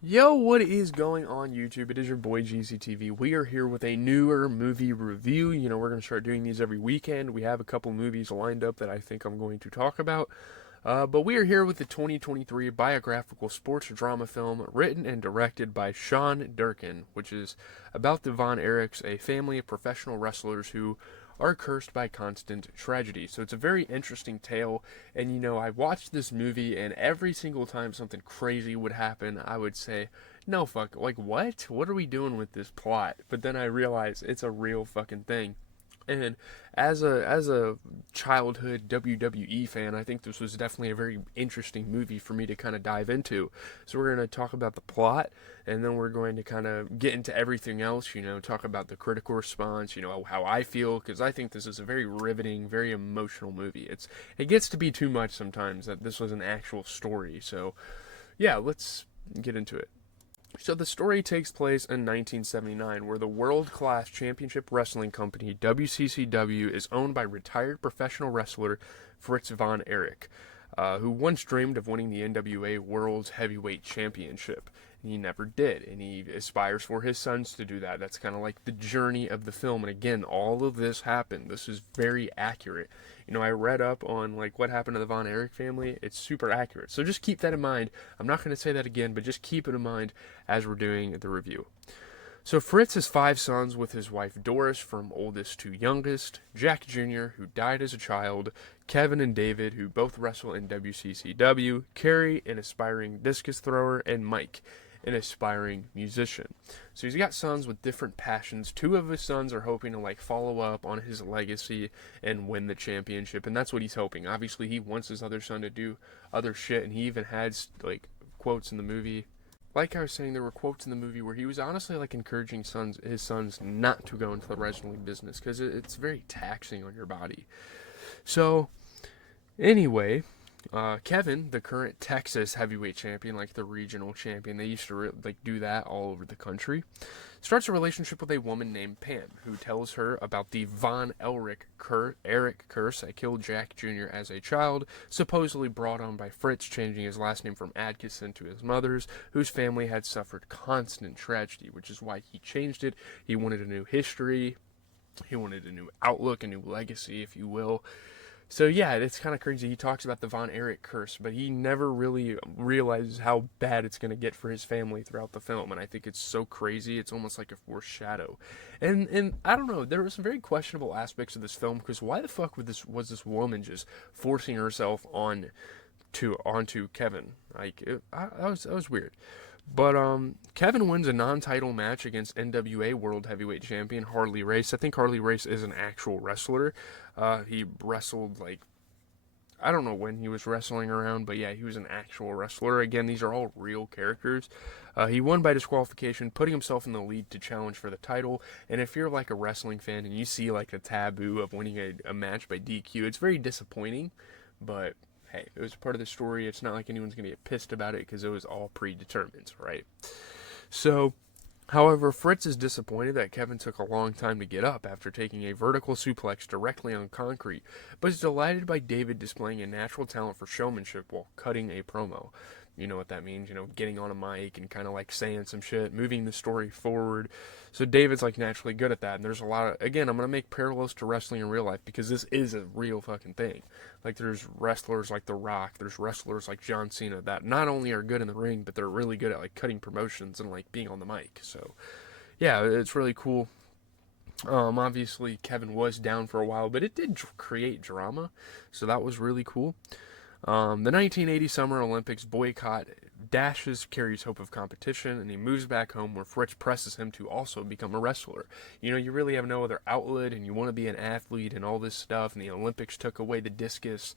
Yo, what is going on YouTube? It is your boy GCTV. We are here with a newer movie review. We're going to start doing these every weekend. We have a couple movies lined up that I think I'm going to talk about. But we are here with the 2023 biographical sports drama film written and directed by Sean Durkin, which is about the Von Erichs, a family of professional wrestlers who are cursed by constant tragedy. So it's a very interesting tale. And I watched this movie, and every single time something crazy would happen, I would say, no, fuck, like, what? What are we doing with this plot? But then I realized it's a real fucking thing. And as a childhood WWE fan, I think this was definitely a very interesting movie for me to kind of dive into. So we're going to talk about the plot, and then we're going to kind of get into everything else. Talk about the critical response. How I feel, because I think this is a very riveting, very emotional movie. It gets to be too much sometimes that this was an actual story. So yeah, let's get into it. So the story takes place in 1979, where the world-class championship wrestling company WCCW is owned by retired professional wrestler Fritz von Erich, who once dreamed of winning the NWA World's Heavyweight Championship. And he never did, and he aspires for his sons to do that. That's kind of like the journey of the film. And again, all of this happened. This is very accurate. I read up on like what happened to the Von Erich family. It's super accurate. So just keep that in mind. I'm not going to say that again, but just keep it in mind as we're doing the review. So Fritz has five sons with his wife Doris, from oldest to youngest, Jack Jr., who died as a child, Kevin and David, who both wrestle in WCCW, Carrie, an aspiring discus thrower, and Mike, an aspiring musician. So he's got sons with different passions. Two of his sons are hoping to like follow up on his legacy and win the championship, and that's what he's hoping. Obviously, he wants his other son to do other shit, and he even had like quotes in the movie. Like I was saying, there were quotes in the movie where he was honestly like encouraging his sons not to go into the wrestling business because it's very taxing on your body. So anyway, Kevin, the current Texas heavyweight champion, like the regional champion, they used to like do that all over the country, starts a relationship with a woman named Pam, who tells her about the Von Erich curse that killed Jack Jr. as a child, supposedly brought on by Fritz changing his last name from Adkisson to his mother's, whose family had suffered constant tragedy, which is why he changed it. He wanted a new history. He wanted a new outlook, a new legacy, if you will. So yeah, it's kind of crazy. He talks about the Von Erich curse, but he never really realizes how bad it's going to get for his family throughout the film. And I think it's so crazy. It's almost like a foreshadow. And I don't know. There were some very questionable aspects of this film because why the fuck was this woman just forcing herself onto Kevin? Like that was weird. But Kevin wins a non-title match against NWA World Heavyweight Champion Harley Race. I think Harley Race is an actual wrestler. He wrestled like I don't know when he was wrestling around, but yeah, he was an actual wrestler. Again, these are all real characters. He won by disqualification, putting himself in the lead to challenge for the title. And if you're like a wrestling fan and you see like the taboo of winning a match by DQ, it's very disappointing. But hey, it was part of the story. It's not like anyone's going to get pissed about it because it was all predetermined, right? So, however, Fritz is disappointed that Kevin took a long time to get up after taking a vertical suplex directly on concrete, but is delighted by David displaying a natural talent for showmanship while cutting a promo. You know what that means, getting on a mic and kind of like saying some shit, moving the story forward. So David's like naturally good at that. And there's a lot of, again, I'm going to make parallels to wrestling in real life because this is a real fucking thing. Like there's wrestlers like The Rock, there's wrestlers like John Cena that not only are good in the ring, but they're really good at like cutting promotions and like being on the mic. So yeah, it's really cool. Obviously Kevin was down for a while, but it did create drama. So that was really cool. The 1980 Summer Olympics boycott dashes Carey's hope of competition, and he moves back home where Fritz presses him to also become a wrestler. You really have no other outlet, and you want to be an athlete and all this stuff, and the Olympics took away the discus.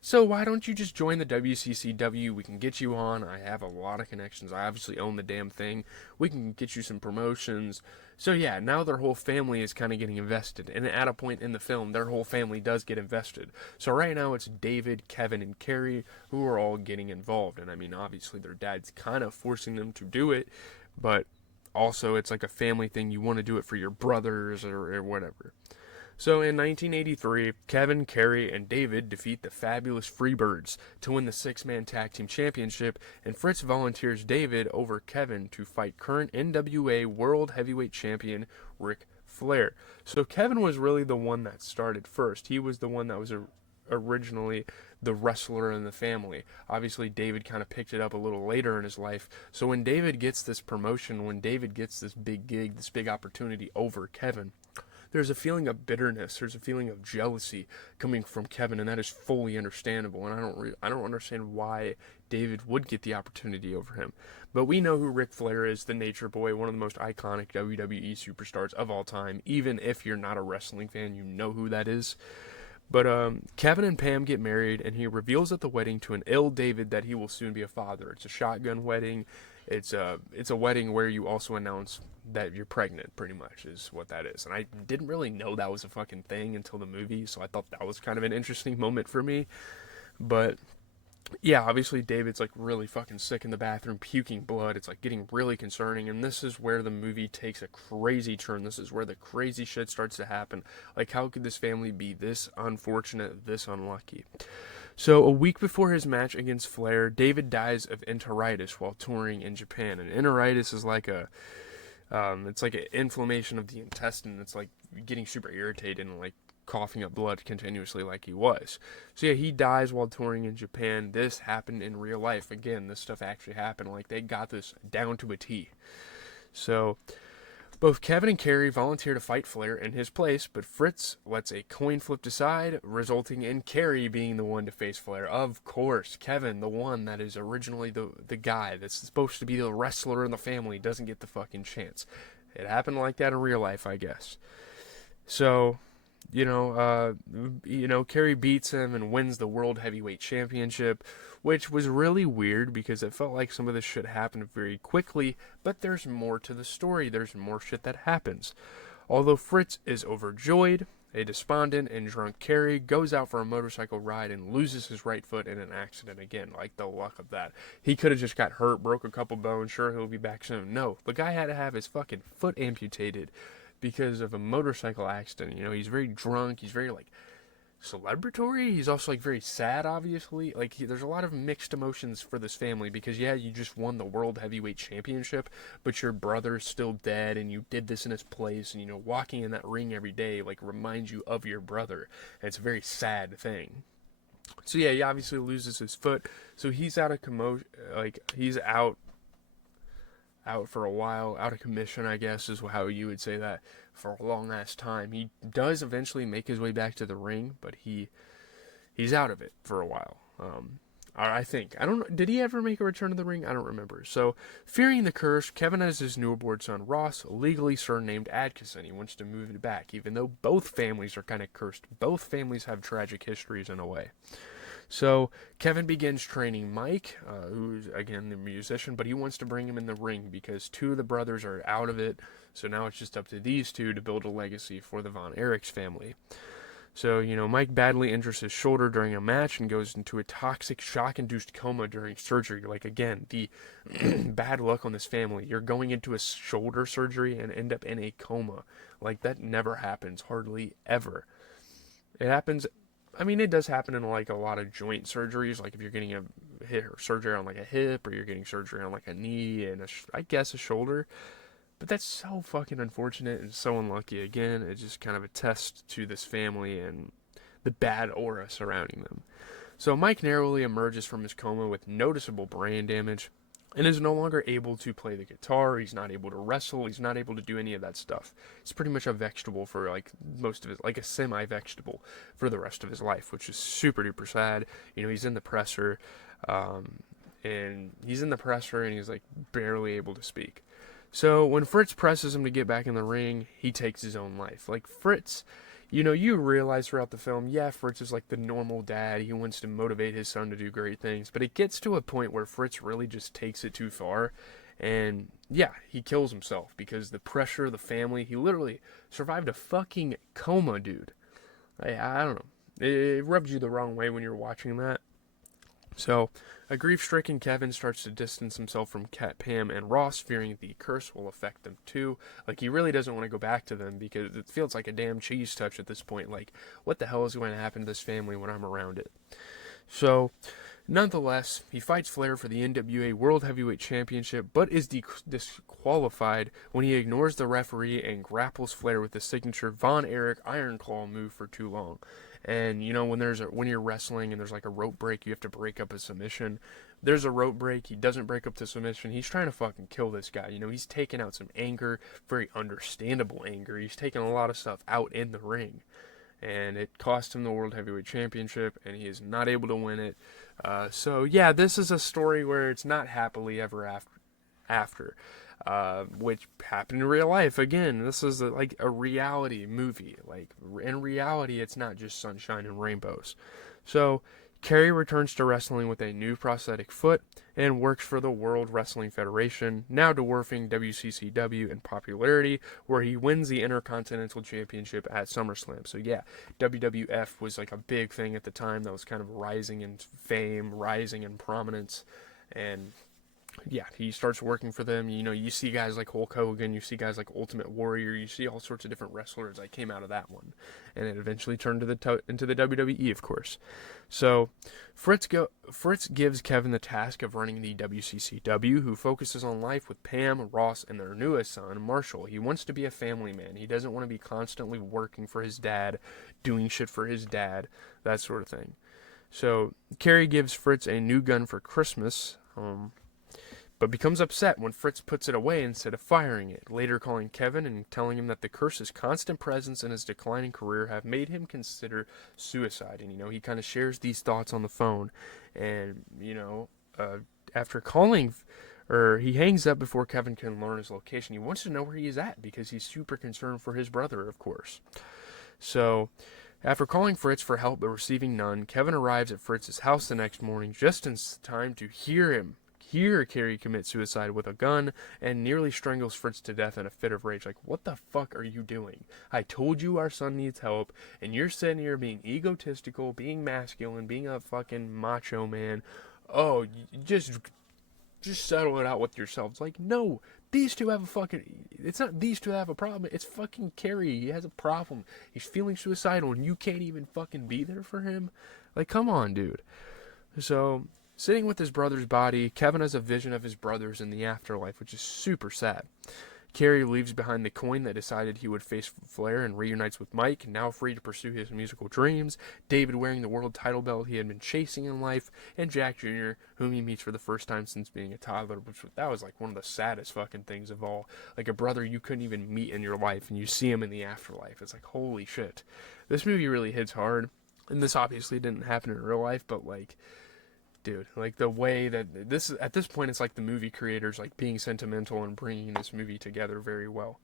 So why don't you just join the WCCW? We can get you on. I have a lot of connections. I obviously own the damn thing. We can get you some promotions. So yeah, now their whole family is kind of getting invested. And at a point in the film, their whole family does get invested. So right now it's David, Kevin, and Carrie who are all getting involved. And I mean, obviously their dad's kind of forcing them to do it. But also it's like a family thing. You want to do it for your brothers or whatever. So in 1983, Kevin, Kerry, and David defeat the Fabulous Freebirds to win the six-man tag team championship, and Fritz volunteers David over Kevin to fight current NWA World Heavyweight Champion Ric Flair. So Kevin was really the one that started first. He was the one that was originally the wrestler in the family. Obviously, David kind of picked it up a little later in his life. So when David gets this promotion, when David gets this big gig, this big opportunity over Kevin, there's a feeling of bitterness, there's a feeling of jealousy coming from Kevin, and that is fully understandable. And I don't understand why David would get the opportunity over him. But we know who Ric Flair is, the Nature Boy, one of the most iconic WWE superstars of all time. Even if you're not a wrestling fan, you know who that is. But Kevin and Pam get married, and he reveals at the wedding to an ill David that he will soon be a father. It's a shotgun wedding. It's a wedding where you also announce that you're pregnant, pretty much, is what that is. And I didn't really know that was a fucking thing until the movie, so I thought that was kind of an interesting moment for me. But yeah, obviously David's like really fucking sick in the bathroom, puking blood. It's like getting really concerning, and this is where the movie takes a crazy turn. This is where the crazy shit starts to happen. Like, how could this family be this unfortunate, this unlucky? So a week before his match against Flair, David dies of enteritis while touring in Japan. And enteritis is like it's like an inflammation of the intestine. It's like getting super irritated and like coughing up blood continuously like he was. So yeah, he dies while touring in Japan. This happened in real life. Again, this stuff actually happened. Like, they got this down to a T. So both Kevin and Kerry volunteer to fight Flair in his place, but Fritz lets a coin flip decide, resulting in Kerry being the one to face Flair. Of course, Kevin, the one that is originally the guy that's supposed to be the wrestler in the family, doesn't get the fucking chance. It happened like that in real life, I guess. So, Kerry beats him and wins the World Heavyweight Championship, which was really weird because it felt like some of this shit happened very quickly, but there's more to the story. There's more shit that happens. Although Fritz is overjoyed, a despondent and drunk Kerry goes out for a motorcycle ride and loses his right foot in an accident again. Like, the luck of that. He could have just got hurt, broke a couple bones, sure, he'll be back soon. No, the guy had to have his fucking foot amputated because of a motorcycle accident. He's very drunk, he's very, like, celebratory. He's also, like, very sad, obviously. Like, there's a lot of mixed emotions for this family because, yeah, you just won the World Heavyweight Championship, but your brother's still dead, and you did this in his place, and, walking in that ring every day, like, reminds you of your brother, and it's a very sad thing. So, yeah, he obviously loses his foot, so he's out of he's out for a while, out of commission, I guess, is how you would say that, for a long-ass time. He does eventually make his way back to the ring, but he's out of it for a while. I think. I don't know. Did he ever make a return to the ring? I don't remember. So, fearing the curse, Kevin has his newborn son, Ross, legally surnamed Atkinson. He wants to move it back, even though both families are kind of cursed. Both families have tragic histories in a way. So Kevin begins training Mike, who's, again, the musician, but he wants to bring him in the ring because two of the brothers are out of it. So now it's just up to these two to build a legacy for the Von Erichs family. So, Mike badly injures his shoulder during a match and goes into a toxic shock-induced coma during surgery. Like, again, the bad luck on this family. You're going into a shoulder surgery and end up in a coma. Like, that never happens, hardly ever. It happens... it does happen in, like, a lot of joint surgeries, like if you're getting a surgery on, like, a hip, or you're getting surgery on, like, a knee and, I guess, a shoulder. But that's so fucking unfortunate and so unlucky. Again, it's just kind of a test to this family and the bad aura surrounding them. So Mike narrowly emerges from his coma with noticeable brain damage and is no longer able to play the guitar. He's not able to wrestle. He's not able to do any of that stuff. He's pretty much a vegetable for, like, most of his, like a semi-vegetable for the rest of his life, which is super duper sad. He's in the presser, and he's like barely able to speak. So when Fritz presses him to get back in the ring, he takes his own life. Like, Fritz, you realize throughout the film, yeah, Fritz is like the normal dad. He wants to motivate his son to do great things. But it gets to a point where Fritz really just takes it too far. And, yeah, he kills himself because the pressure, the family, he literally survived a fucking coma, dude. I don't know. It rubs you the wrong way when you're watching that. So, a grief-stricken Kevin starts to distance himself from Pam and Ross, fearing the curse will affect them too. Like, he really doesn't want to go back to them because it feels like a damn cheese touch at this point. Like, what the hell is going to happen to this family when I'm around it? So, nonetheless, he fights Flair for the NWA World Heavyweight Championship, but is disqualified when he ignores the referee and grapples Flair with the signature Von Erich Iron Claw move for too long. And when you're wrestling and there's like a rope break, you have to break up a submission. There's a rope break. He doesn't break up the submission. He's trying to fucking kill this guy. He's taking out some anger, very understandable anger. He's taking a lot of stuff out in the ring, and it cost him the World Heavyweight Championship, and he is not able to win it. So yeah, this is a story where it's not happily ever after, which happened in real life. Again, this is like a reality movie. Like, in reality, it's not just sunshine and rainbows. So Kerry returns to wrestling with a new prosthetic foot and works for the World Wrestling Federation, now dwarfing WCCW in popularity, where he wins the Intercontinental Championship at SummerSlam. So yeah, WWF was like a big thing at the time that was kind of rising in fame, rising in prominence, and yeah, he starts working for them. You see guys like Hulk Hogan, you see guys like Ultimate Warrior, you see all sorts of different wrestlers that came out of that one, and it eventually turned into the WWE, of course. So Fritz gives Kevin the task of running the WCCW, who focuses on life with Pam, Ross, and their newest son, Marshall. He wants to be a family man. He doesn't want to be constantly working for his dad, doing shit for his dad, that sort of thing. So Kerry gives Fritz a new gun for Christmas, but becomes upset when Fritz puts it away instead of firing it, later calling Kevin and telling him that the curse's constant presence in his declining career have made him consider suicide. And, he kind of shares these thoughts on the phone. And, after calling, or he hangs up before Kevin can learn his location. He wants to know where he is at because he's super concerned for his brother, of course. So, after calling Fritz for help but receiving none, Kevin arrives at Fritz's house the next morning just in time to hear Kerry commit suicide with a gun and nearly strangles Fritz to death in a fit of rage. Like, what the fuck are you doing? I told you our son needs help, and you're sitting here being egotistical, being masculine, being a fucking macho man. Oh, just settle it out with yourselves. Like, no, these two have a fucking... It's not these two that have a problem. It's fucking Kerry. He has a problem. He's feeling suicidal, and you can't even fucking be there for him? Like, come on, dude. So... sitting with his brother's body, Kevin has a vision of his brothers in the afterlife, which is super sad. Kerry leaves behind the coin that decided he would face Flair and reunites with Mike, now free to pursue his musical dreams, David wearing the world title belt he had been chasing in life, and Jack Jr., whom he meets for the first time since being a toddler, that was like one of the saddest fucking things of all. Like, a brother you couldn't even meet in your life, and you see him in the afterlife. It's like, holy shit. This movie really hits hard, and this obviously didn't happen in real life, but like... dude, like the way that at this point, it's like the movie creators like being sentimental and bringing this movie together very well.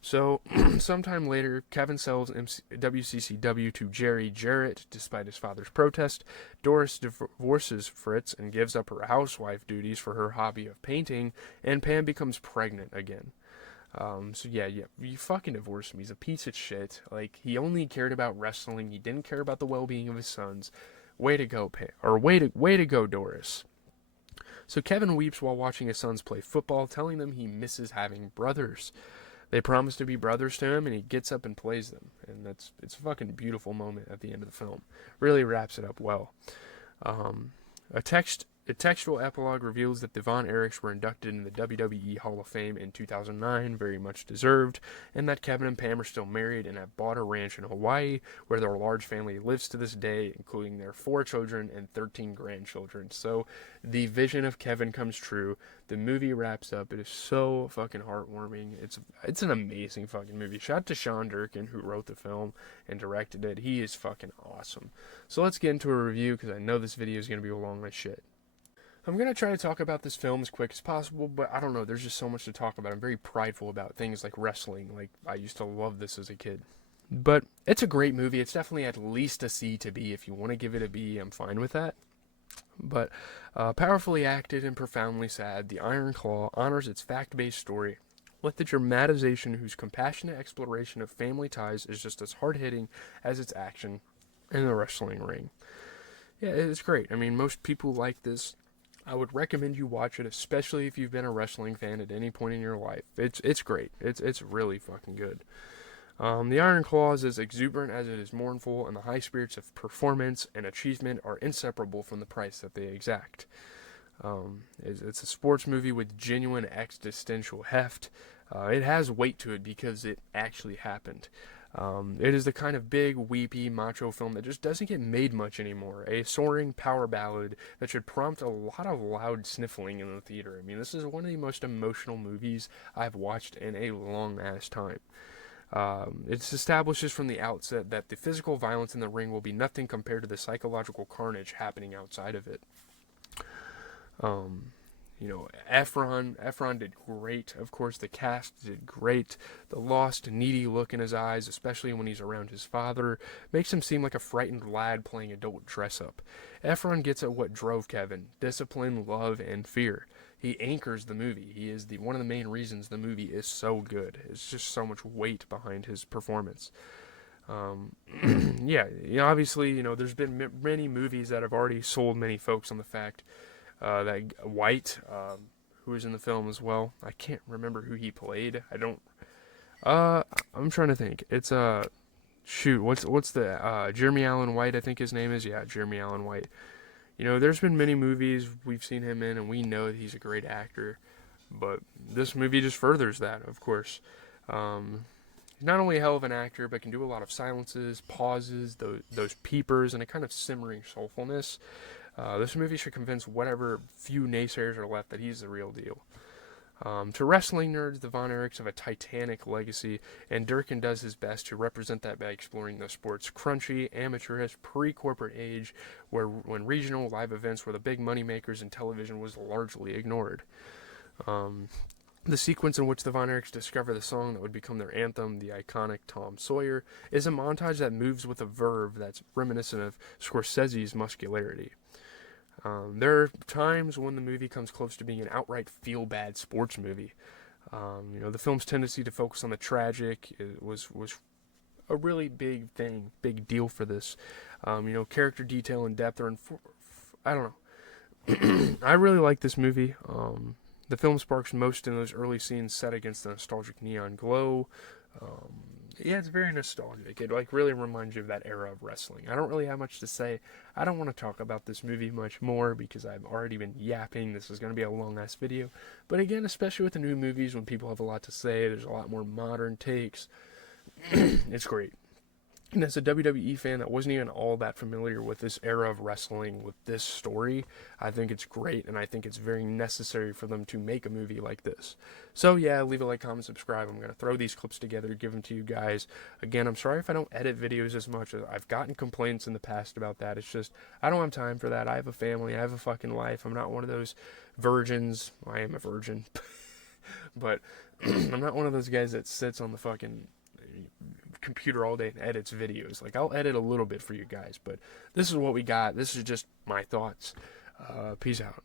So, sometime later, Kevin sells WCCW to Jerry Jarrett, despite his father's protest. Doris divorces Fritz and gives up her housewife duties for her hobby of painting, and Pam becomes pregnant again. So yeah, you fucking divorced me. He's a piece of shit. Like, he only cared about wrestling. He didn't care about the well-being of his sons. Way to go, Pam. Or way to go, Doris. So Kevin weeps while watching his sons play football, telling them he misses having brothers. They promise to be brothers to him, and he gets up and plays them. And it's a fucking beautiful moment at the end of the film. Really wraps it up well. A textual epilogue reveals that the Von Erichs were inducted in the WWE Hall of Fame in 2009, very much deserved, and that Kevin and Pam are still married and have bought a ranch in Hawaii, where their large family lives to this day, including their 4 children and 13 grandchildren. So, the vision of Kevin comes true. The movie wraps up. It is so fucking heartwarming. It's an amazing fucking movie. Shout out to Sean Durkin, who wrote the film and directed it. He is fucking awesome. So let's get into a review, because I know this video is going to be long as shit. I'm going to try to talk about this film as quick as possible, but I don't know, there's just so much to talk about. I'm very prideful about things like wrestling. Like, I used to love this as a kid. But it's a great movie. It's definitely at least a C to B. If you want to give it a B, I'm fine with that. But powerfully acted and profoundly sad, The Iron Claw honors its fact-based story with the dramatization whose compassionate exploration of family ties is just as hard-hitting as its action in the wrestling ring. Yeah, it's great. I mean, most people like this. I would recommend you watch it, especially if you've been a wrestling fan at any point in your life. It's great. It's really fucking good. The Iron Claw is as exuberant as it is mournful, and the high spirits of performance and achievement are inseparable from the price that they exact. It's a sports movie with genuine existential heft. It has weight to it because it actually happened. It is the kind of big, weepy, macho film that just doesn't get made much anymore. A soaring power ballad that should prompt a lot of loud sniffling in the theater. I mean, this is one of the most emotional movies I've watched in a long ass time. It establishes from the outset that the physical violence in the ring will be nothing compared to the psychological carnage happening outside of it. Um, Efron did great. Of course, the cast did great. The lost, needy look in his eyes, especially when he's around his father, makes him seem like a frightened lad playing adult dress-up. Efron gets at what drove Kevin: discipline, love, and fear. He anchors the movie. He is one of the main reasons the movie is so good. It's just so much weight behind his performance. Um, yeah, obviously, there's been many movies that have already sold many folks on the fact that White, who was in the film as well. I can't remember who he played. I don't. I'm trying to think. It's shoot. What's the Jeremy Allen White? I think his name is. Yeah, Jeremy Allen White. There's been many movies we've seen him in, and we know that he's a great actor. But this movie just furthers that, of course. He's not only a hell of an actor, but can do a lot of silences, pauses, those peepers, and a kind of simmering soulfulness. This movie should convince whatever few naysayers are left that he's the real deal. To wrestling nerds, the Von Erichs have a titanic legacy, and Durkin does his best to represent that by exploring the sport's crunchy, amateurish, pre-corporate age, when regional live events were the big moneymakers and television was largely ignored. The sequence in which the Von Erichs discover the song that would become their anthem, the iconic Tom Sawyer, is a montage that moves with a verve that's reminiscent of Scorsese's muscularity. There are times when the movie comes close to being an outright feel-bad sports movie. The film's tendency to focus on the tragic was a really big deal for this. Character detail and depth are I don't know. I really like this movie. The film sparks most in those early scenes set against the nostalgic neon glow. Yeah, it's very nostalgic. It really reminds you of that era of wrestling. I don't really have much to say. I don't want to talk about this movie much more because I've already been yapping. This is going to be a long ass video. But again, especially with the new movies, when people have a lot to say, there's a lot more modern takes. It's great. And as a WWE fan that wasn't even all that familiar with this era of wrestling, with this story, I think it's great, and I think it's very necessary for them to make a movie like this. So yeah, leave a like, comment, subscribe. I'm going to throw these clips together, give them to you guys. Again, I'm sorry if I don't edit videos as much. I've gotten complaints in the past about that. It's just, I don't have time for that. I have a family. I have a fucking life. I'm not one of those virgins. I am a virgin. But I'm not one of those guys that sits on the fucking computer all day and edits videos. I'll edit a little bit for you guys, but this is what we got. This is just my thoughts. Peace out.